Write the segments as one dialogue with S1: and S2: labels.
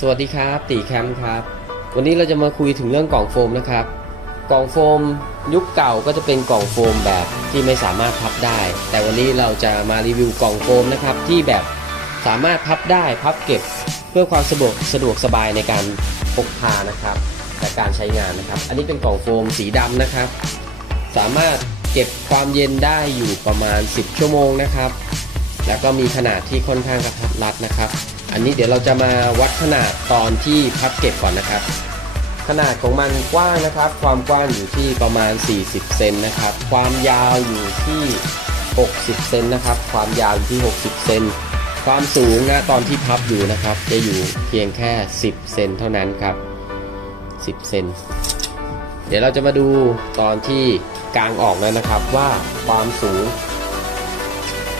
S1: สวัสดีครับตีแคมป์ครับ วันนี้เราจะมาคุยถึงเรื่องกล่องโฟมนะครับ กล่องโฟมยุคเก่าก็จะเป็นกล่องโฟมแบบที่ไม่สามารถพับได้ แต่วันนี้เราจะมารีวิวกล่องโฟมนะครับที่แบบสามารถพับได้พับเก็บ เพื่อความสะดวกสะดวกสบายในการพกพานะครับและการใช้งานนะครับ อันนี้เป็นกล่องโฟมสีดำนะครับ สามารถเก็บความเย็นได้อยู่ประมาณ 10 ชั่วโมงนะครับ แล้วก็มีขนาดที่ค่อนข้างกระทัดรัดนะครับ อันนี้เดี๋ยวเราจะมาวัดขนาดตอนที่พับเก็บก่อนนะครับ ขนาดของมันกว้างนะครับ ความกว้างอยู่ที่ประมาณ 40 เซนนะครับ ความยาวอยู่ที่ 60 เซนนะครับ ความยาวอยู่ที่ 60 เซน ความสูงนะตอนที่พับอยู่นะครับ จะอยู่เพียงแค่ 10 เซนเท่านั้นครับ 10 เซน เดี๋ยวเราจะมาดูตอนที่กางออกแล้วนะครับว่าความสูง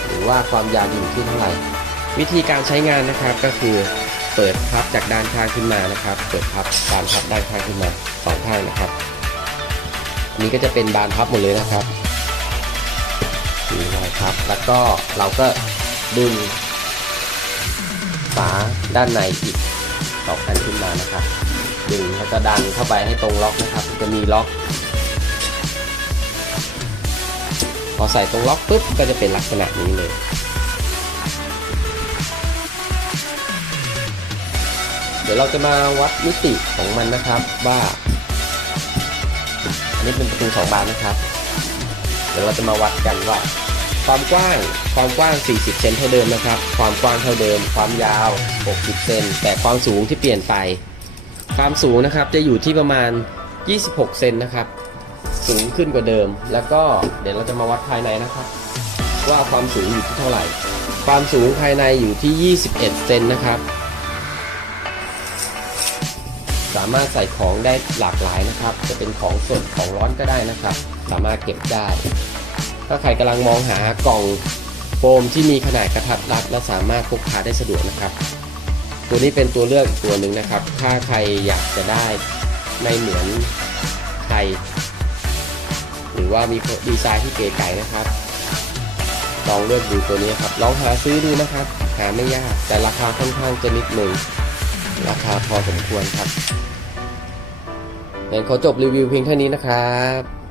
S1: หรือว่าความยาวอยู่ที่เท่าไหร่ วิธีการใช้งานนะครับก็คือเปิดพับจากด้านข้างขึ้นมานะครับ เปิดพับบานพับด้านข้างขึ้นมาสองข้างนะครับอันนี้ก็จะเป็นบานพับหมดเลยนะครับนี่นะครับ แล้วก็เราก็ดึงฝาด้านในอีกสองอันขึ้นมานะครับ ดึงแล้วก็ดันเข้าไปให้ตรงล็อกนะครับ จะมีล็อก พอใส่ตรงล็อกปุ๊บก็จะเป็นลักษณะนี้เลย เดี๋ยวเราจะมาวัดมิติของมันนะครับว่า อันนี้เป็นประตูสองบานนะครับ เดี๋ยวเราจะมาวัดกันว่า ความกว้างความกว้าง 40 เซนเท่าเดิมนะครับ ความกว้างเท่าเดิม ความยาว 60 เซนแต่ความสูงที่เปลี่ยนไป ความสูงนะครับจะอยู่ที่ประมาณ 26 เซนนะครับ สูงขึ้นกว่าเดิม แล้วก็เดี๋ยวเราจะมาวัดภายในนะครับ ว่าความสูงอยู่ที่เท่าไหร่ ความสูงภายในอยู่ที่ 21 เซนนะครับ สามารถใส่ของได้หลากหลายนะครับ จะเป็นของสดของร้อนก็ได้นะครับ สามารถเก็บได้ ถ้าใครกำลังมองหากล่องโฟมที่มีขนาดกระทัดรัด และสามารถพกพาได้สะดวกนะครับ ตัวนี้เป็นตัวเลือกอีกตัวหนึ่งนะครับ ถ้าใครอยากจะได้ไม่เหมือนใครหรือว่ามีดีไซน์ที่เก๋ไก๋นะครับลองเลือกดูตัวนี้ครับลองหาซื้อดูนะครับ หาไม่ยากแต่ราคาค่อนข้างจะนิดหนึ่งราคาพอสมควรครับ งั้นขอจบรีวิวเพียงเท่านี้นะครับ